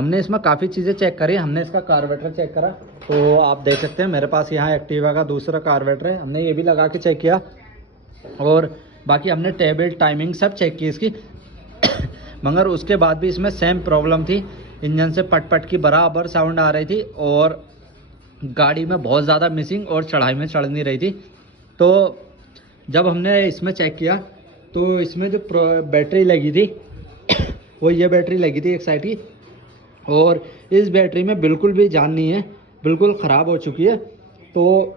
हमने इसमें काफ़ी चीज़ें चेक करी। हमने इसका कार्बोरेटर चेक करा, तो आप देख सकते हैं मेरे पास यहाँ एक्टिवा का दूसरा कार्बोरेटर है, हमने ये भी लगा के चेक किया। और बाकी हमने टेबल टाइमिंग सब चेक की इसकी मगर उसके बाद भी इसमें सेम प्रॉब्लम थी। इंजन से पट पट की बराबर साउंड आ रही थी और गाड़ी में बहुत ज़्यादा मिसिंग और चढ़ाई में चढ़ नहीं रही थी। तो जब हमने इसमें चेक किया तो इसमें जो बैटरी लगी थी वो ये बैटरी लगी थी एक साइड की, और इस बैटरी में बिल्कुल भी जान नहीं है, बिल्कुल ख़राब हो चुकी है। तो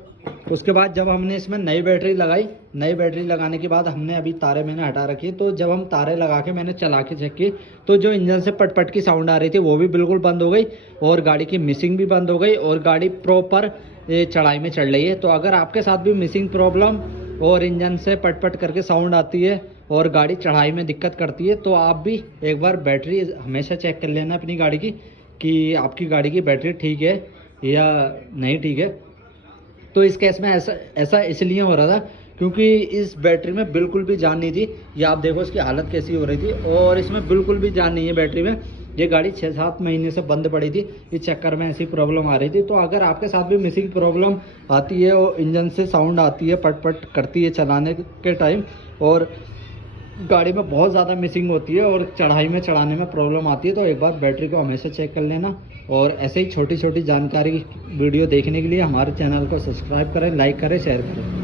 उसके बाद जब हमने इसमें नई बैटरी लगाई, नई बैटरी लगाने के बाद हमने अभी तारे मैंने हटा रखी है, तो जब हम तारे लगा के मैंने चला के चेक की तो जो इंजन से पट पट की साउंड आ रही थी वो भी बिल्कुल बंद हो गई और गाड़ी की मिसिंग भी बंद हो गई और गाड़ी प्रॉपर चढ़ाई में चढ़ रही है। तो अगर आपके साथ भी मिसिंग प्रॉब्लम और इंजन से पट पट करके साउंड आती है और गाड़ी चढ़ाई में दिक्कत करती है, तो आप भी एक बार बैटरी हमेशा चेक कर लेना अपनी गाड़ी की कि आपकी गाड़ी की बैटरी ठीक है या नहीं ठीक है। तो इस केस में ऐसा इसलिए हो रहा था क्योंकि इस बैटरी में बिल्कुल भी जान नहीं थी। ये आप देखो इसकी हालत कैसी हो रही थी, और इसमें बिल्कुल भी जान नहीं है बैटरी में। ये गाड़ी 6-7 महीने से बंद पड़ी थी, इस चक्कर में ऐसी प्रॉब्लम आ रही थी। तो अगर आपके साथ भी मिसिंग प्रॉब्लम आती है और इंजन से साउंड आती है, पट पट करती है चलाने के टाइम, और गाड़ी में बहुत ज़्यादा मिसिंग होती है और चढ़ाई में चढ़ाने में प्रॉब्लम आती है, तो एक बार बैटरी को हमेशा चेक कर लेना। और ऐसे ही छोटी छोटी जानकारी वीडियो देखने के लिए हमारे चैनल को सब्सक्राइब करें, लाइक करें, शेयर करें।